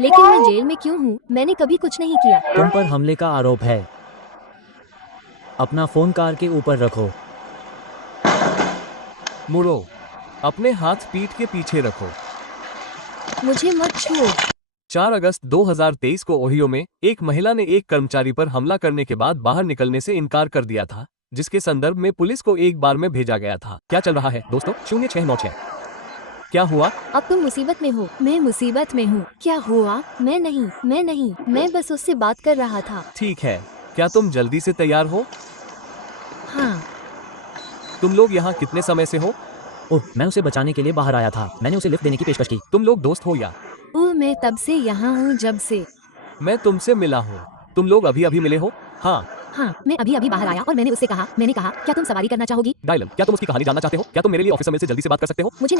लेकिन मैं जेल में क्यों हूँ? मैंने कभी कुछ नहीं किया। तुम पर हमले का आरोप है। अपना फोन कार के ऊपर रखो। मुड़ो, अपने हाथ पीठ के पीछे रखो। मुझे मत छुओ। 4 अगस्त 2023 को ओहियो में एक महिला ने एक कर्मचारी पर हमला करने के बाद बाहर निकलने से इनकार कर दिया था, जिसके संदर्भ में पुलिस को एक बार में भेजा गया था। क्या चल रहा है दोस्तों? 0696। क्या हुआ? अब तुम मुसीबत में हो। मैं मुसीबत में हूँ। क्या हुआ? मैं नहीं, मैं बस उससे बात कर रहा था। ठीक है, क्या तुम जल्दी से तैयार हो? हाँ। तुम लोग यहाँ कितने समय से हो? ओह, मैं उसे बचाने के लिए बाहर आया था। मैंने उसे लिफ्ट देने की पेशकश की। तुम लोग दोस्त हो या? ओह, मैं तब से यहाँ हूँ जब से। मैं तुमसे मिला हूँ। तुम लोग अभी अभी मिले हो? हाँ। हाँ, मैं अभी अभी बाहर आया और मैंने कहा क्या तुम सवारी करना चाहोगी? डायलन, क्या तुम उसकी कहानी जानना चाहते हो? क्या तुम मेरे लिए ऑफिसर मिल से जल्दी से बात कर सकते हो? मुझे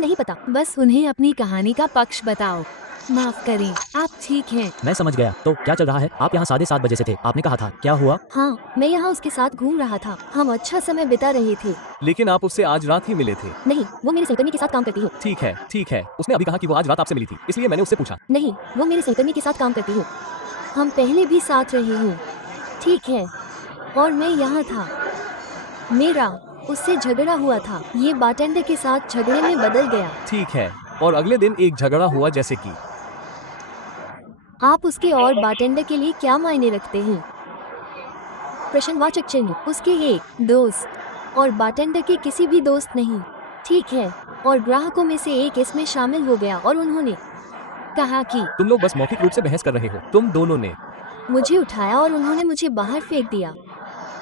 नहीं पता। बस उन्हें अपनी कहानी का पक्ष बताओ। माफ करें, आप ठीक हैं? मैं समझ गया। तो क्या चल रहा है? आप यहाँ 7:30 बजे से थे। आपने कहा था, क्या हुआ? हाँ, मैं यहाँ उसके साथ घूम रहा था। हम अच्छा समय बिता रहे थे। लेकिन आप उससे आज रात ही मिले थे। नहीं, वो मेरे सहकर्मी के साथ काम करती है। ठीक है। उसने अभी कहा कि वो आज रात आपसे मिली थी, इसलिए मैंने उससे पूछा। नहीं, वो मेरे सहकर्मी के साथ काम करती है। हम पहले भी साथ रहे हैं। ठीक है, और मैं यहाँ था। मेरा उससे झगड़ा हुआ था। ये बारटेंडर के साथ झगड़े में बदल गया। ठीक है, और अगले दिन एक झगड़ा हुआ जैसे कि? आप उसके और बारटेंडर के लिए क्या मायने रखते हैं? प्रश्नवाचक चिन्ह। उसके एक दोस्त और बारटेंडर के किसी भी दोस्त नहीं। ठीक है, और ग्राहकों में से एक इसमें शामिल हो गया और उन्होंने कहा कि तुम लोग बस मौखिक रूप से बहस कर रहे हो। तुम दोनों ने मुझे उठाया और उन्होंने मुझे बाहर फेंक दिया,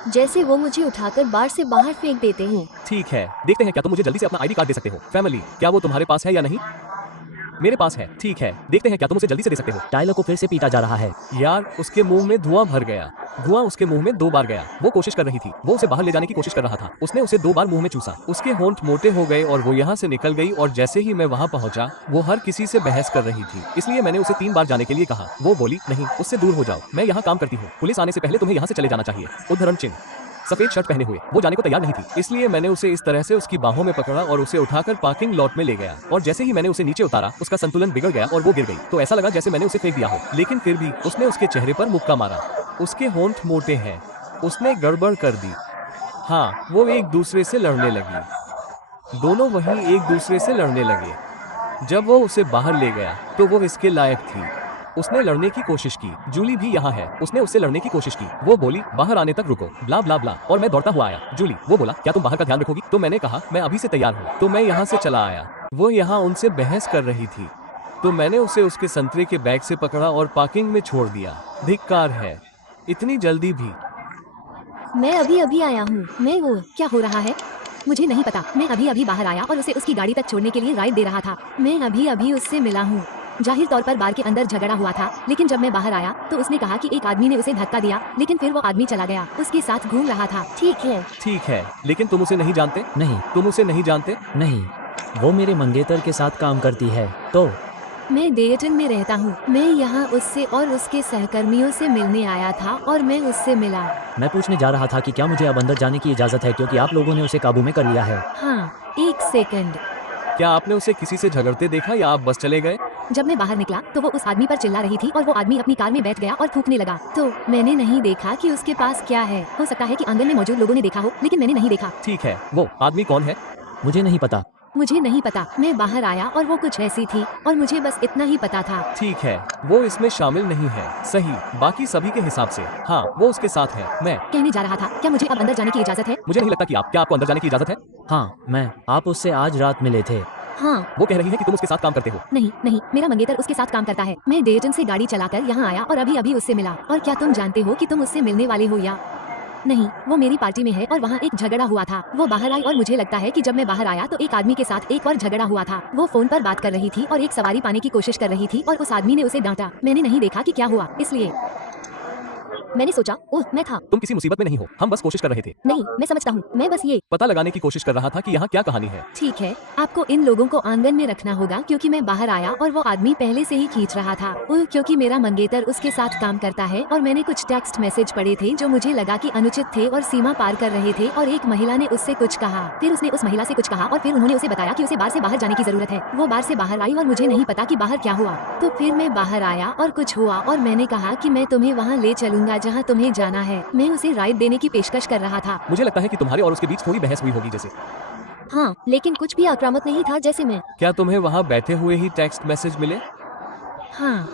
जैसे वो मुझे उठाकर बार से बाहर फेंक देते हैं। ठीक है, देखते हैं क्या तुम मुझे जल्दी से अपना आईडी कार्ड दे सकते हो। फैमिली, क्या वो तुम्हारे पास है या नहीं? मेरे पास है। ठीक है, देखते हैं क्या तुम उसे जल्दी से दे सकते हो। टाइलर को फिर से पीटा जा रहा है। यार, उसके मुंह में धुआं भर गया। धुआं उसके मुंह में 2 बार गया। वो कोशिश कर रही थी। वो उसे बाहर ले जाने की कोशिश कर रहा था। उसने उसे 2 बार मुंह में चूसा। उसके होंठ मोटे हो गए और वो यहाँ से निकल गई, और जैसे ही मैं वहाँ पहुँचा, वो हर किसी से बहस कर रही थी। इसलिए मैंने उसे 3 बार जाने के लिए कहा। वो बोली, नहीं, उससे दूर हो जाओ, मैं यहाँ काम करती हूँ। पुलिस आने से पहले तुम्हें यहाँ से चले जाना चाहिए। उद्धरण चिन्ह। सफेद शर्ट पहने हुए। वो जाने को तैयार नहीं थी, इसलिए मैंने उसे इस तरह से उसकी बाहों में पकड़ा और उसे उठाकर पार्किंग लॉट में ले गया। और जैसे ही मैंने उसे नीचे उतारा, उसका संतुलन बिगड़ गया और वो गिर गई। तो ऐसा लगा जैसे मैंने उसे फेंक दिया हो, लेकिन फिर भी उसने उसके चेहरे पर मुक्का मारा। उसके होंठ मोटे हैं। उसने गड़बड़ कर दी। हाँ, वो एक दूसरे से लड़ने लगी। दोनों वहीं एक दूसरे से लड़ने लगे। जब वो उसे बाहर ले गया तो वो इसके लायक थी। उसने लड़ने की कोशिश की। जूली भी यहाँ है। उसने उससे लड़ने की कोशिश की। वो बोली, बाहर आने तक रुको, ब्ला ब्ला ब्ला, और मैं दौड़ता हुआ आया। जूली, वो बोला, क्या तुम बाहर का ध्यान रखोगी? तो मैंने कहा, मैं अभी से तैयार हूँ। तो मैं यहाँ से चला आया। वो यहाँ उनसे बहस कर रही थी, तो मैंने उसे उसके संतरे के बैग से पकड़ा और पार्किंग में छोड़ दिया। धिक्कार है, इतनी जल्दी भी। मैं अभी अभी आया हूँ। वो क्या हो रहा है? मुझे नहीं पता। मैं अभी अभी बाहर आया और उसे उसकी गाड़ी तक छोड़ने के लिए राइड दे रहा था। मैं अभी अभी उससे मिला हूँ। जाहिर तौर पर बार के अंदर झगड़ा हुआ था, लेकिन जब मैं बाहर आया तो उसने कहा कि एक आदमी ने उसे धक्का दिया, लेकिन फिर वो आदमी चला गया। उसके साथ घूम रहा था। ठीक है, लेकिन तुम उसे नहीं जानते? नहीं। तुम उसे नहीं जानते? नहीं, वो मेरे मंगेतर के साथ काम करती है। तो मैं डेयटन में रहता हूँ। मैं यहाँ उससे और उसके सहकर्मियों से मिलने आया था और मैं उससे मिला। मैं पूछने जा रहा था कि क्या मुझे अब अंदर जाने की इजाजत है, क्योंकि आप लोगों ने उसे काबू में कर लिया है। हाँ, 1 सेकंड। क्या आपने उसे किसी से झगड़ते देखा या आप बस चले गए? जब मैं बाहर निकला तो वो उस आदमी पर चिल्ला रही थी और वो आदमी अपनी कार में बैठ गया और थूकने लगा। तो मैंने नहीं देखा कि उसके पास क्या है। हो सकता है कि आंगन में मौजूद लोगों ने देखा हो, लेकिन मैंने नहीं देखा। ठीक है, वो आदमी कौन है? मुझे नहीं पता। मुझे नहीं पता। मैं बाहर आया और वो कुछ ऐसी थी और मुझे बस इतना ही पता था। ठीक है, वो इसमें शामिल नहीं है। सही, बाकी सभी के हिसाब से हाँ, वो उसके साथ है। मैं कहने जा रहा था, क्या मुझे अब अंदर जाने की इजाजत है? मुझे नहीं लगता कि क्या आपको अंदर जाने की इजाजत है? हाँ, आप उससे आज रात मिले थे। हाँ। वो कह रही है कि तुम उसके साथ काम करते हो। नहीं, मेरा मंगेतर उसके साथ काम करता है। मैं डेयटन से गाड़ी चलाकर यहाँ आया और अभी अभी उससे मिला। और क्या तुम जानते हो कि तुम उससे मिलने वाले हो या नहीं? वो मेरी पार्टी में है और वहाँ एक झगड़ा हुआ था। वो बाहर आई और मुझे लगता है कि जब मैं बाहर आया तो एक आदमी के साथ एक और झगड़ा हुआ था। वो फोन पर बात कर रही थी और एक सवारी पाने की कोशिश कर रही थी और उस आदमी ने उसे डांटा। मैंने नहीं देखा कि क्या हुआ, इसलिए मैंने सोचा ओह मैं था। तुम किसी मुसीबत में नहीं हो, हम बस कोशिश कर रहे थे। नहीं मैं समझता हूँ, मैं बस ये। पता लगाने की कोशिश कर रहा था कि यहाँ क्या कहानी है। ठीक है, आपको इन लोगों को आंगन में रखना होगा क्योंकि मैं बाहर आया और वो आदमी पहले से ही खींच रहा था। ओह क्योंकि मेरा मंगेतर उसके साथ काम करता है और मैंने कुछ टेक्स्ट मैसेज पढ़े थे जो मुझे लगा कि अनुचित थे और सीमा पार कर रहे थे और एक महिला ने उससे कुछ कहा, फिर उसने उस महिला से कुछ कहा और फिर उन्होंने उसे बताया कि उसे बार से बाहर जाने की जरूरत है। वो बार से बाहर आई और मुझे नहीं पता कि बाहर क्या हुआ। तो फिर मैं बाहर आया और कुछ हुआ और मैंने कहा कि मैं तुम्हें वहाँ ले चलूंगा जहाँ तुम्हें जाना है। मैं उसे राइड देने की पेशकश कर रहा था। मुझे लगता है कि तुम्हारे और उसके बीच थोड़ी बहस हुई होगी जैसे। हाँ लेकिन कुछ भी आक्रामक नहीं था जैसे मैं। क्या तुम्हें वहाँ बैठे हुए ही टेक्स्ट मैसेज मिले? हाँ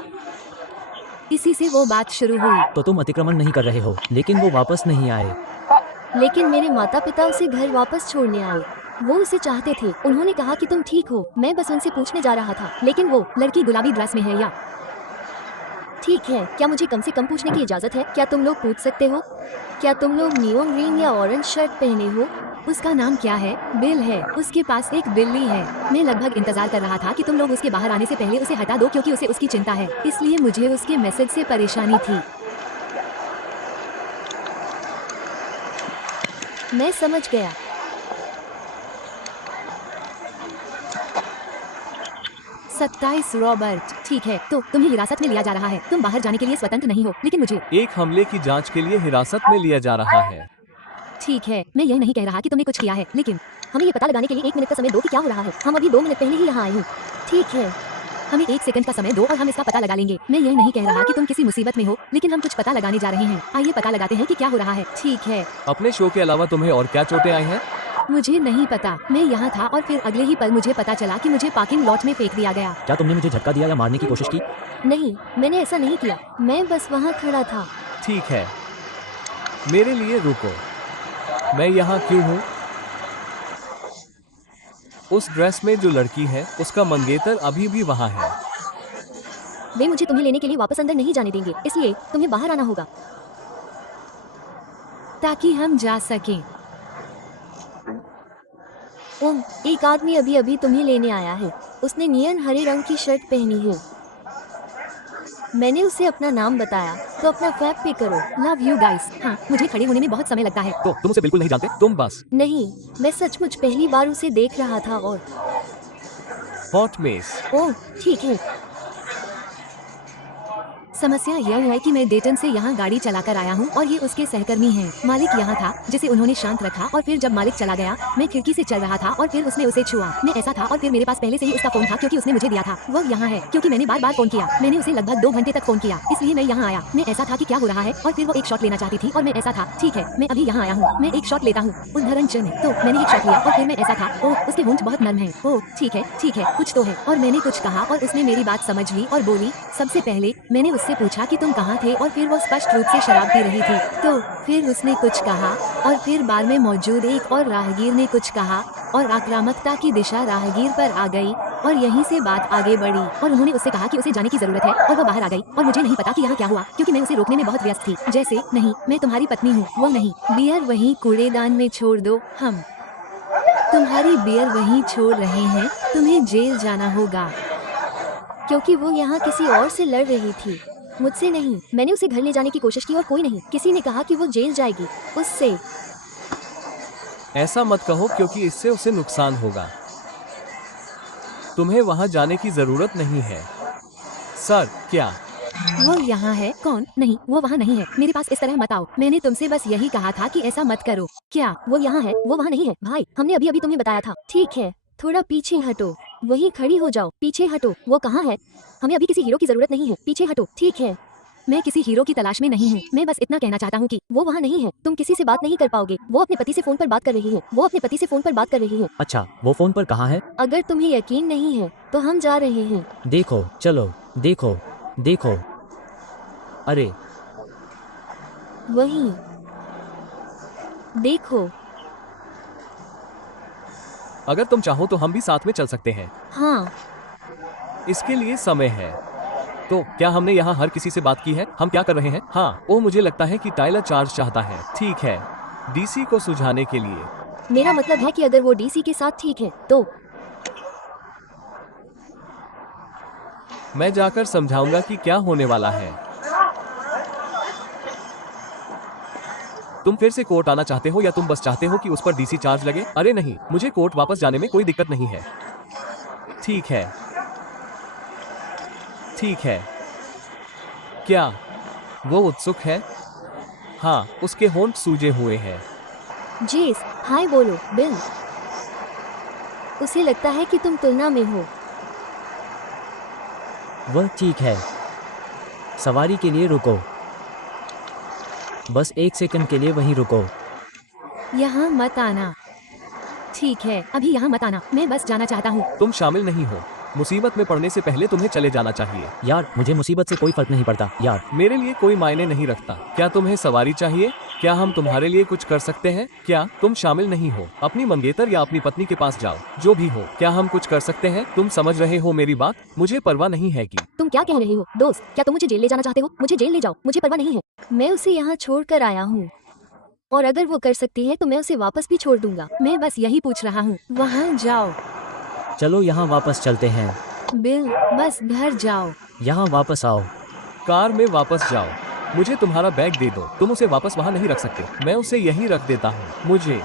इसी से वो बात शुरू हुई। तो तुम अतिक्रमण नहीं कर रहे हो, लेकिन वो वापस नहीं आए। लेकिन मेरे माता पिता उसे घर वापस छोड़ने आए। वो उसे चाहते थे। उन्होंने कहा कि तुम ठीक हो। मैं बस उनसे पूछने जा रहा था, लेकिन वो लड़की गुलाबी ड्रेस में है या? ठीक है, क्या मुझे कम से कम पूछने की इजाजत है? क्या तुम लोग पूछ सकते हो? क्या तुम लोग नियोन ग्रीन या ऑरेंज शर्ट पहने हो? उसका नाम क्या है? बिल है। उसके पास एक बिल्ली है। मैं लगभग इंतजार कर रहा था कि तुम लोग उसके बाहर आने से पहले उसे हटा दो क्योंकि उसे उसकी चिंता है, इसलिए मुझे उसके मैसेज से परेशानी थी। मैं समझ गया। सत्ताईस रॉबर्ट, ठीक है, तो तुम्हें हिरासत में लिया जा रहा है। तुम बाहर जाने के लिए स्वतंत्र नहीं हो, लेकिन मुझे एक हमले की जांच के लिए हिरासत में लिया जा रहा है। ठीक है, मैं यह नहीं कह रहा कि तुमने कुछ किया है, लेकिन हमें ये पता लगाने के लिए 1 मिनट का समय दो कि क्या हो रहा है। हम अभी 2 मिनट पहले ही यहाँ आए हैं। ठीक है, हमें 1 सेकंड का समय दो और हम इसका पता लगा लेंगे। मैं यह नहीं कह रहा कि तुम किसी मुसीबत में हो, लेकिन हम कुछ पता लगाने जा रहे हैं। आइए पता लगाते हैं कि क्या हो रहा है। ठीक है, अपने शो के अलावा तुम्हें और क्या चोटें आई हैं? मुझे नहीं पता। मैं यहाँ था और फिर अगले ही पल मुझे पता चला कि मुझे पार्किंग लॉट में फेंक दिया गया। क्या तुमने मुझे झटका दिया या मारने की कोशिश की? नहीं, मैंने ऐसा नहीं किया। मैं बस वहाँ खड़ा था। ठीक है, मेरे लिए रुको। मैं यहाँ क्यों हूँ? उस ड्रेस में जो लड़की है उसका मंगेतर अभी भी वहाँ है। वे मुझे तुम्हें लेने के लिए वापस अंदर नहीं जाने देंगे, इसलिए तुम्हें बाहर आना होगा ताकि हम जा सकें। ओह, एक आदमी अभी अभी तुम्हें लेने आया है। उसने नियन हरे रंग की शर्ट पहनी है। मैंने उसे अपना नाम बताया, तो अपना फैब पे करो। Love you guys. हाँ, मुझे खड़े होने में बहुत समय लगता है। तो तुम उसे बिल्कुल नहीं जानते, तुम बस नहीं, मैं सचमुच पहली बार उसे देख रहा था और हॉट मेस। ओह ठीक है। समस्या यह है कि मैं डेटन से यहाँ गाड़ी चलाकर आया हूँ और ये उसके सहकर्मी हैं। मालिक यहाँ था जिसे उन्होंने शांत रखा और फिर जब मालिक चला गया मैं खिड़की से चल रहा था और फिर उसने उसे छुआ। मैं ऐसा था और फिर मेरे पास पहले से ही उसका फोन था क्योंकि उसने मुझे दिया था। वो यहाँ है क्योंकि मैंने बार बार फोन किया। मैंने उसे लगभग 2 घंटे तक फोन किया, इसलिए मैं यहाँ आया। मैं ऐसा था कि क्या हो रहा है और फिर वो एक शॉट लेना चाहती थी और मैं ऐसा था ठीक है मैं अभी यहाँ आया हूँ, मैं एक शॉट लेता हूँ। उदाहरण चिन्ह। तो मैंने एक शॉट लिया और फिर मैं ऐसा था ओह उसके होंठ बहुत नरम है। ओह ठीक है कुछ तो है। और मैंने कुछ कहा और उसने मेरी बात समझ ली और बोली। सबसे पहले मैंने उससे पूछा कि तुम कहाँ थे और फिर वो स्पष्ट रूप से शराब पी रही थी। तो फिर उसने कुछ कहा और फिर बार में मौजूद एक और राहगीर ने कुछ कहा और आक्रामकता की दिशा राहगीर पर आ गई और यहीं से बात आगे बढ़ी और उन्होंने उससे कहा कि उसे जाने की जरूरत है और वो बाहर आ गई और मुझे नहीं पता कि यहाँ क्या हुआ क्योंकि मैं उसे रोकने में बहुत व्यस्त थी। जैसे नहीं मैं तुम्हारी पत्नी हूँ। वो नहीं, बियर वहीं कूड़ेदान में छोड़ दो। हम तुम्हारी बियर वहीं छोड़ रहे हैं। तुम्हें जेल जाना होगा क्योंकि वो यहाँ किसी और से लड़ रही थी, मुझसे नहीं। मैंने उसे घर ले जाने की कोशिश की और कोई नहीं। किसी ने कहा कि वो जेल जाएगी उससे। ऐसा मत कहो क्योंकि इससे उसे नुकसान होगा। तुम्हें वहां जाने की जरूरत नहीं है। सर क्या वो यहाँ है? कौन? नहीं, वो वहाँ नहीं है। मेरे पास इस तरह मत आओ। मैंने तुमसे बस यही कहा था कि ऐसा मत करो। क्या वो यहाँ है? वो वहाँ नहीं है भाई, हमने अभी अभी तुम्हें बताया था। ठीक है, थोड़ा पीछे हटो। वहीं खड़ी हो जाओ। पीछे हटो। वो कहाँ है? हमें अभी किसी हीरो की जरूरत नहीं है। पीछे हटो। ठीक है, मैं किसी हीरो की तलाश में नहीं हूँ। मैं बस इतना कहना चाहता हूँ कि वो वहाँ नहीं है। तुम किसी से बात नहीं कर पाओगे। वो अपने पति से फोन पर बात कर रही है। वो अपने पति से फोन पर बात कर रही है। अच्छा, वो फोन पर कहाँ है? अगर तुम्हें यकीन नहीं है तो हम जा रहे हैं। देखो, चलो, देखो, देखो। अरे वहीं देखो। अगर तुम चाहो तो हम भी साथ में चल सकते हैं। हाँ, इसके लिए समय है। तो क्या हमने यहाँ हर किसी से बात की है? हम क्या कर रहे हैं? हाँ, वो मुझे लगता है कि टाइलर चार्ज चाहता है। ठीक है, डीसी को सुझाने के लिए। मेरा मतलब है कि अगर वो डीसी के साथ ठीक है तो मैं जाकर समझाऊंगा कि क्या होने वाला है। तुम फिर से कोर्ट आना चाहते हो या तुम बस चाहते हो कि उस पर डीसी चार्ज लगे? अरे नहीं, मुझे कोर्ट वापस जाने में कोई दिक्कत नहीं है। ठीक है, ठीक है। क्या वो उत्सुक है? हाँ, उसके होंठ सूजे हुए हैं। जेस, हाय बोलो, बिल। उसे लगता है कि तुम तुलना में हो। वह ठीक है। सवारी के लिए रुको। बस 1 सेकंड के लिए वहीं रुको। यहाँ मत आना। ठीक है, अभी यहाँ मत आना, मैं बस जाना चाहता हूँ। तुम शामिल नहीं हो। मुसीबत में पड़ने से पहले तुम्हें चले जाना चाहिए। यार, मुझे मुसीबत से कोई फर्क नहीं पड़ता यार। मेरे लिए कोई मायने नहीं रखता। क्या तुम्हें सवारी चाहिए? क्या हम तुम्हारे लिए कुछ कर सकते हैं? क्या तुम शामिल नहीं हो? अपनी मंगेतर या अपनी पत्नी के पास जाओ, जो भी हो। क्या हम कुछ कर सकते हैं? तुम समझ रहे हो मेरी बात? मुझे परवाह नहीं है कि तुम क्या कह रहे हो दोस्त? क्या तुम मुझे जेल ले जाना चाहते हो? मुझे जेल ले जाओ, मुझे परवाह नहीं है। मैं उसे यहाँ छोड़ कर आया हूँ, और अगर वो कर सकती है तो मैं उसे वापस भी छोड़ दूंगा। मैं बस यही पूछ रहा हूँ। वहाँ जाओ। चलो यहाँ वापस चलते हैं। बिल, बस घर जाओ। यहाँ वापस आओ। कार में वापस जाओ। मुझे तुम्हारा बैग दे दो। तुम उसे वापस वहाँ नहीं रख सकते। मैं उसे यहीं रख देता हूँ। मुझे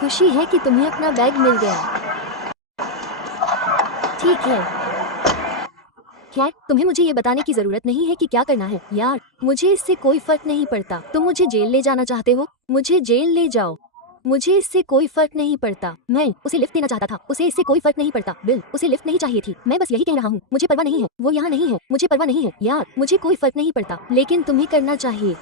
खुशी है कि तुम्हें अपना बैग मिल गया। ठीक है। खैर, तुम्हें मुझे ये बताने की जरूरत नहीं है कि क्या करना है। यार, मुझे इससे कोई फर्क नहीं पड़ता। तुम मुझे जेल ले जाना चाहते हो, मुझे जेल ले जाओ। मुझे इससे कोई फर्क नहीं पड़ता। मैं उसे लिफ्ट देना चाहता था, उसे इससे कोई फर्क नहीं पड़ता। बिल, उसे लिफ्ट नहीं चाहिए थी। मैं बस यही कह रहा हूँ, मुझे परवाह नहीं है। वो यहाँ नहीं है, मुझे परवाह नहीं है। यार, मुझे कोई फर्क नहीं पड़ता, लेकिन तुम्हें करना चाहिए।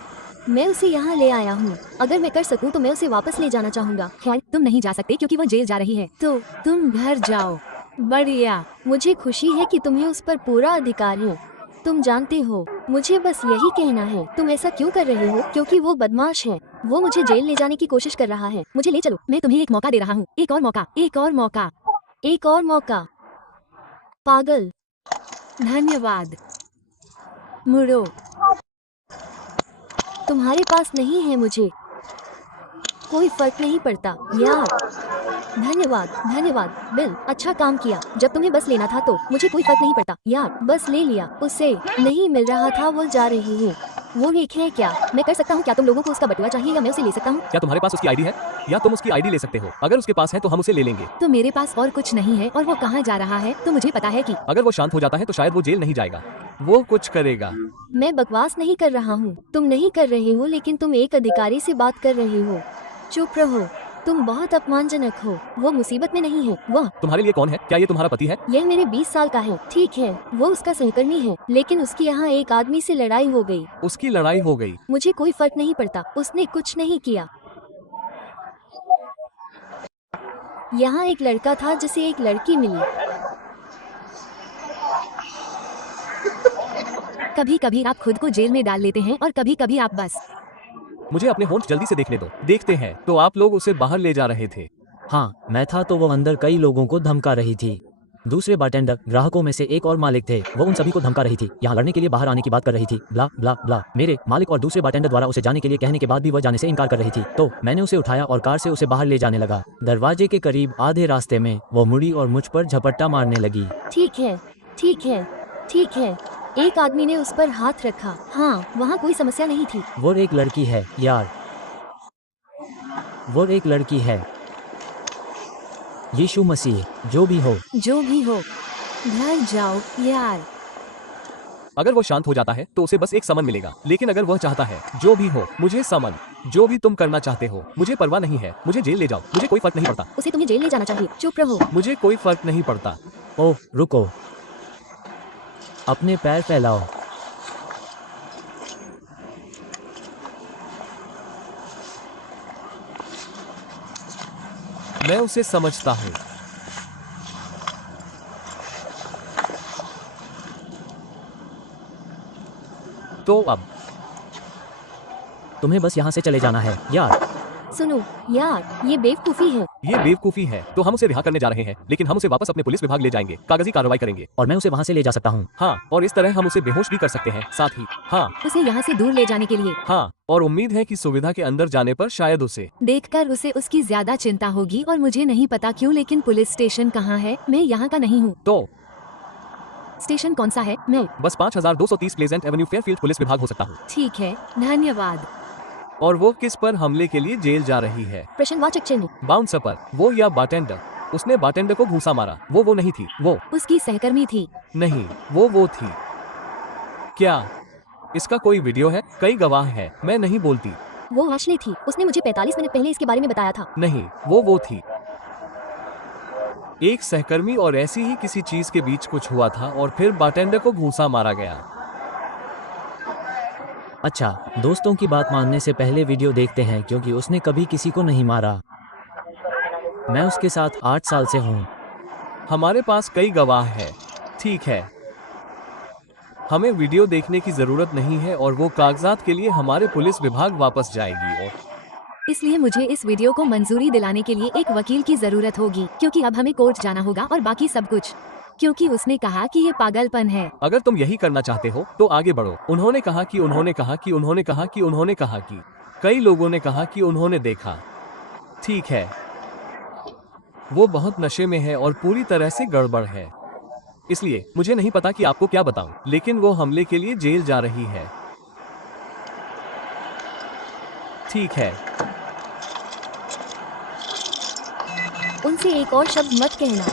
मैं उसे यहाँ ले आया हूँ। अगर मैं कर सकूँ तो मैं उसे वापस ले जाना चाहूँगा। खैर, तुम नहीं जा सकते क्योंकि वो जेल जा रही है, तो तुम घर जाओ। बढ़िया। मुझे खुशी है कि तुम्हें उस पर पूरा अधिकार है। तुम जानते हो, मुझे बस यही कहना है। तुम ऐसा क्यों कर रहे हो? क्योंकि वो बदमाश है। वो मुझे जेल ले जाने की कोशिश कर रहा है। मुझे ले चलो। मैं तुम्हें एक मौका दे रहा हूँ। एक और मौका, एक और मौका, एक और मौका। पागल। धन्यवाद। मुड़ो। तुम्हारे पास नहीं है, मुझे कोई फर्क नहीं पड़ता। यार, धन्यवाद, धन्यवाद बिल, अच्छा काम किया। जब तुम्हें बस लेना था तो मुझे कोई फर्क नहीं पड़ता। यार, बस ले लिया। उसे नहीं मिल रहा था, वो जा रही है। वो एक है। क्या मैं कर सकता हूँ? क्या तुम लोगों को उसका बटुआ चाहिए या मैं उसे ले सकता हूँ? क्या तुम्हारे पास उसकी आईडी है? या तुम उसकी आईडी ले सकते हो? अगर उसके पास है तो हम उसे ले लेंगे। तो मेरे पास और कुछ नहीं है, और वो कहाँ जा रहा है तो मुझे पता है कि अगर वो शांत हो जाता है तो शायद वो जेल नहीं जाएगा। वो कुछ करेगा। मैं बकवास नहीं कर रहा हूँ। तुम नहीं कर रहे हो, लेकिन तुम एक अधिकारी से बात कर रहे हो। चुप रहो। तुम बहुत अपमानजनक हो। वो मुसीबत में नहीं है। वह तुम्हारे लिए कौन है? क्या ये तुम्हारा पति है? यह मेरे 20 साल का है। ठीक है, वो उसका सहकर्मी है, लेकिन उसकी यहाँ एक आदमी से लड़ाई हो गई। उसकी लड़ाई हो गई। मुझे कोई फर्क नहीं पड़ता, उसने कुछ नहीं किया। यहाँ एक लड़का था जिसे एक लड़की मिली। कभी कभी आप खुद को जेल में डाल लेते हैं, और कभी कभी आप बस मुझे अपने होंठ जल्दी से देखने दो। देखते हैं। तो आप लोग उसे बाहर ले जा रहे थे। हाँ, मैं था तो वो अंदर कई लोगों को धमका रही थी। दूसरे बारटेंडर, ग्राहकों में से एक और मालिक थे। वो उन सभी को धमका रही थी, यहाँ लड़ने के लिए बाहर आने की बात कर रही थी। ब्ला ब्ला ब्ला। मेरे मालिक और दूसरे बारटेंडर द्वारा उसे जाने के लिए कहने के बाद भी वह जाने से इनकार कर रही थी। तो मैंने उसे उठाया और कार से उसे बाहर ले जाने लगा। दरवाजे के करीब आधे रास्ते में वो मुड़ी और मुझ पर झपट्टा मारने लगी। ठीक है, ठीक है, ठीक है। एक आदमी ने उस पर हाथ रखा। हाँ, वहाँ कोई समस्या नहीं थी। वो एक लड़की है यार, वो एक लड़की है। यीशु मसीह, जो भी हो। जो भी हो, घर जाओ यार। अगर वो शांत हो जाता है तो उसे बस एक समन मिलेगा। लेकिन अगर वह चाहता है, जो भी हो, मुझे समन, जो भी तुम करना चाहते हो, मुझे परवाह नहीं है। मुझे जेल ले जाओ, मुझे कोई फर्क नहीं पड़ता। उसे तुम्हें जेल ले जाना चाहिए। चुप रहो। मुझे कोई फर्क नहीं पड़ता। ओह रुको, अपने पैर फैलाओ। मैं उसे समझता हूँ। तो अब तुम्हें बस यहाँ से चले जाना है यार। सुनो यार, ये बेवकूफी है। ये बेवकूफी है। तो हम उसे रिहा करने जा रहे हैं, लेकिन हम उसे वापस अपने पुलिस विभाग ले जाएंगे, कागजी कार्रवाई करेंगे। और मैं उसे वहाँ से ले जा सकता हूँ। हाँ, और इस तरह हम उसे बेहोश भी कर सकते हैं साथ ही। हाँ उसे यहाँ से दूर ले जाने के लिए। हाँ, और उम्मीद है कि सुविधा के अंदर जाने पर शायद उसे देखकर उसे उसकी ज्यादा चिंता होगी, और मुझे नहीं पता क्यों, लेकिन पुलिस स्टेशन कहाँ है? मैं यहाँ का नहीं हूँ। तो स्टेशन कौन सा है? मैं बस 5230 प्लेजेंट एवेन्यू फेयरफील्ड पुलिस विभाग हो सकता हूँ। ठीक है, धन्यवाद। और वो किस पर हमले के लिए जेल जा रही है? प्रश्नवाचक चिन्ह। बाउंसर पर। वो या बारटेंडर? उसने बारटेंडर को घूंसा मारा। वो नहीं थी। वो उसकी सहकर्मी थी। नहीं, वो थी। क्या इसका कोई वीडियो है? कई गवाह है। मैं नहीं बोलती। वो आशले थी। उसने मुझे 45 मिनट पहले इसके बारे में बताया था। नहीं, वो थी। एक सहकर्मी और ऐसी ही किसी चीज के बीच कुछ हुआ था और फिर बारटेंडर को घूंसा मारा गया। अच्छा, दोस्तों की बात मानने से पहले वीडियो देखते हैं क्योंकि उसने कभी किसी को नहीं मारा। मैं उसके साथ 8 साल से हूँ। हमारे पास कई गवाह है। ठीक है, हमें वीडियो देखने की जरूरत नहीं है और वो कागजात के लिए हमारे पुलिस विभाग वापस जाएगी। और इसलिए मुझे इस वीडियो को मंजूरी दिलाने के लिए एक वकील की जरूरत होगी क्योंकि अब हमें कोर्ट जाना होगा और बाकी सब कुछ, क्योंकि उसने कहा कि ये पागलपन है। अगर तुम यही करना चाहते हो तो आगे बढ़ो। उन्होंने कहा कि उन्होंने कहा कि उन्होंने कहा कि उन्होंने कहा कि कई लोगों ने कहा कि उन्होंने देखा। ठीक है, वो बहुत नशे में है और पूरी तरह से गड़बड़ है। इसलिए मुझे नहीं पता कि आपको क्या बताऊं, लेकिन वो हमले के लिए जेल जा रही है। ठीक है, उनसे एक और शब्द मत कहना।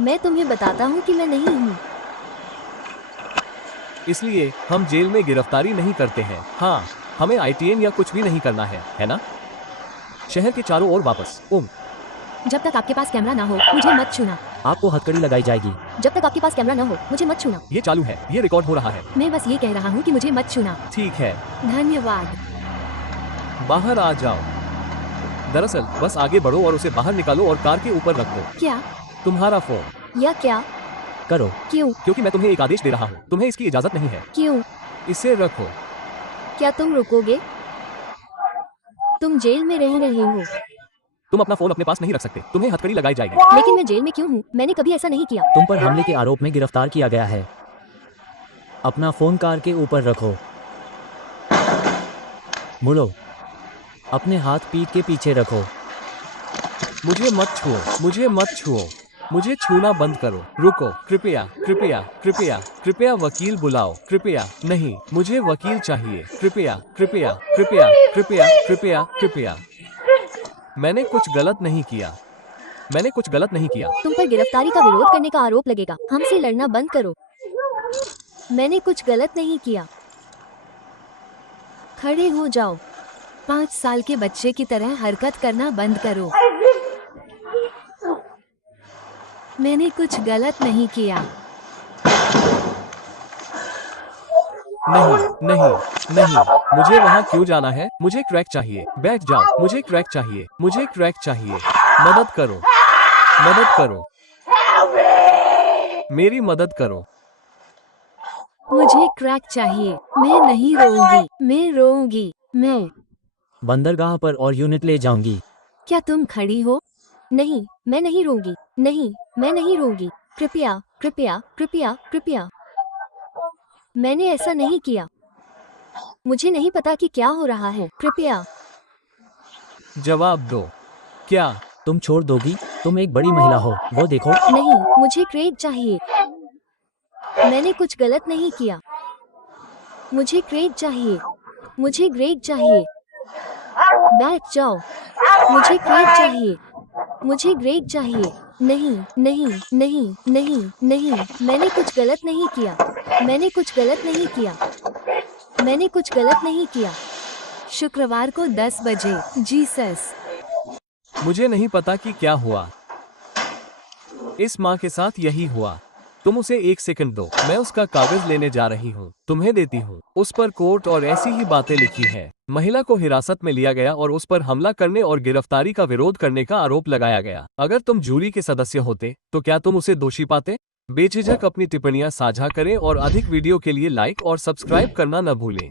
मैं तुम्हें बताता हूँ कि मैं नहीं हूँ। इसलिए हम जेल में गिरफ्तारी नहीं करते हैं। हाँ, हमें ITN या कुछ भी नहीं करना है ना? शहर के चारों ओर वापस। जब तक आपके पास कैमरा ना हो मुझे मत छूना। आपको हथकड़ी लगाई जाएगी। जब तक आपके पास कैमरा ना हो मुझे मत छूना। ये चालू है, ये रिकॉर्ड हो रहा है। मैं बस ये कह रहा हूँ कि मुझे मत छूना। ठीक है, धन्यवाद। बाहर आ जाओ। दरअसल बस आगे बढ़ो और उसे बाहर निकालो और कार के ऊपर रख दो। क्या? तुम्हारा फोन। या क्या? करो। क्यों? क्योंकि मैं तुम्हें एक आदेश दे रहा हूँ। तुम्हें इसकी इजाजत नहीं है। क्यों? इसे रखो। क्या तुम रुकोगे? तुम जेल में रह रहे हो। तुम अपना फोन अपने पास नहीं रख सकते। तुम्हें हथकड़ी लगाई जाएगी। लेकिन मैं जेल में क्यों हूँ? मैंने कभी ऐसा नहीं किया। तुम पर हमले के आरोप में गिरफ्तार किया गया है। अपना फोन कार के ऊपर रखो। मुड़ो। अपने हाथ पीठ के पीछे रखो। मुझे मत छुओ, मुझे मत छुओ। मुझे छूना बंद करो। रुको, कृपया कृपया कृपया कृपया वकील बुलाओ। कृपया नहीं, मुझे वकील चाहिए। कृपया कृपया कृपया कृपया कृपया कृपया। मैंने कुछ गलत नहीं किया। मैंने कुछ गलत नहीं किया। तुम पर गिरफ्तारी का विरोध करने का आरोप लगेगा। हमसे लड़ना बंद करो। मैंने कुछ गलत नहीं किया। खड़े हो जाओ। 5 साल के बच्चे की तरह हरकत करना बंद करो। मैंने कुछ गलत नहीं किया। नहीं नहीं नहीं, मुझे वहाँ क्यों जाना है? मुझे क्रैक चाहिए। बैठ जाओ। मुझे क्रैक चाहिए। मुझे क्रैक चाहिए। मदद करो, मदद करो, मेरी मदद करो। मुझे क्रैक चाहिए। मैं नहीं रोऊंगी। मैं रोऊंगी। मैं। बंदरगाह पर और यूनिट ले जाऊंगी। क्या तुम खड़ी हो? नहीं, मैं नहीं रोऊंगी। नहीं, मैं नहीं रोऊंगी। कृपया कृपया कृपया कृपया। मैंने ऐसा नहीं किया। मुझे नहीं पता कि क्या हो रहा है। कृपया। जवाब दो। क्या तुम छोड़ दोगी? तुम एक बड़ी महिला हो। वो देखो। नहीं, मुझे क्रेक चाहिए। मैंने कुछ गलत नहीं किया। मुझे क्रेक चाहिए। मुझे ग्रेक चाहिए। बैठ जाओ। मुझे क्रेक चाहिए। मुझे ग्रेक चाहिए। नहीं नहीं नहीं नहीं नहीं, मैंने कुछ गलत नहीं किया। मैंने कुछ गलत नहीं किया। मैंने कुछ गलत नहीं किया। शुक्रवार को 10 बजे। जीसस। मुझे नहीं पता कि क्या हुआ। इस माँ के साथ यही हुआ। तुम उसे 1 सेकंड दो। मैं उसका कागज लेने जा रही हूँ। तुम्हें देती हूँ। उस पर कोर्ट और ऐसी ही बातें लिखी है। महिला को हिरासत में लिया गया और उस पर हमला करने और गिरफ्तारी का विरोध करने का आरोप लगाया गया। अगर तुम जूरी के सदस्य होते तो क्या तुम उसे दोषी पाते? बेझिझक अपनी टिप्पणियां साझा करें और अधिक वीडियो के लिए लाइक और सब्सक्राइब करना न भूलें।